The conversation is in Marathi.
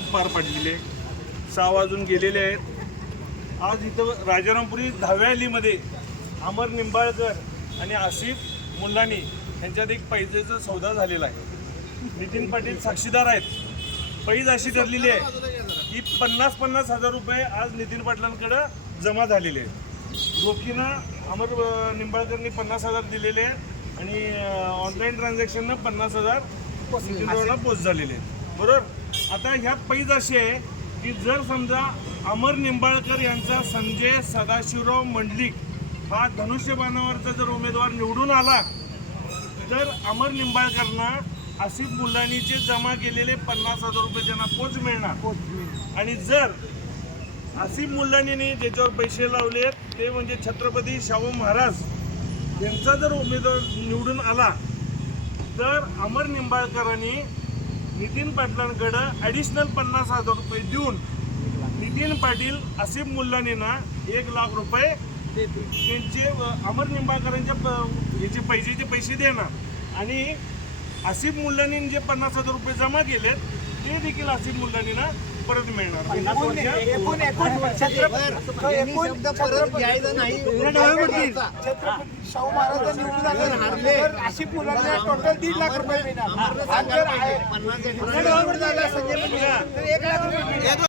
मिरवणूक पार पडलेली आहे। 6 वाजून गेलेले आहेत। आज इथं राजारामपुरी 10व्या अलीमध्ये अमर निंबाळकर आणि आसिफ मुल्लानी यांच्यात एक पैजेचा सौदा झालेला आहे। नितीन पाटील साक्षीदार आहेत। पैज अशी ठरलेली आहे की 50-50 हजार रुपये आज नितीन पाटलांकडे जमा झालेले आहेत। रोखीनं अमर निंबाळकरनी 50,000 दिलेले आहेत आणि ऑनलाईन ट्रान्झॅक्शननं 50,000 नितीनरावला पोस्ट झालेले आहेत, बरोबर। आता ह्या पैज अशी आहे की जर समजा अमर निंबाळकर यांचा संजय सदाशिवराव मंडलिक हा धनुष्यबाणावरचा जर उमेदवार निवडून आला तर अमर निंबाळकरना आसिफ मुल्लानीचे जमा केलेले 50,000 रुपये त्यांना पोच मिळणार। आणि जर आसिफ मुल्लानीने ज्याच्यावर पैसे लावले ते म्हणजे छत्रपती शाहू महाराज यांचा जर उमेदवार निवडून आला तर अमर निंबाळकरांनी नितीन पाटलांकडे ॲडिशनल 50,000 रुपये देऊन नितीन पाटील आसिफ मुल्लानींना 1 लाख रुपये त्यांचे अमर निंबाळकरांच्या याचे पैसे देणार आणि आसिफ मुल्लानीने जे 50,000 रुपये जमा केलेत ते देखील आसिफ मुल्लानींना परत मिळणार। शाहू महाराज निवडून आले आसिफ मुलांना टोटल 1.5 लाख रुपये मिळणार। 1 लाख रुपये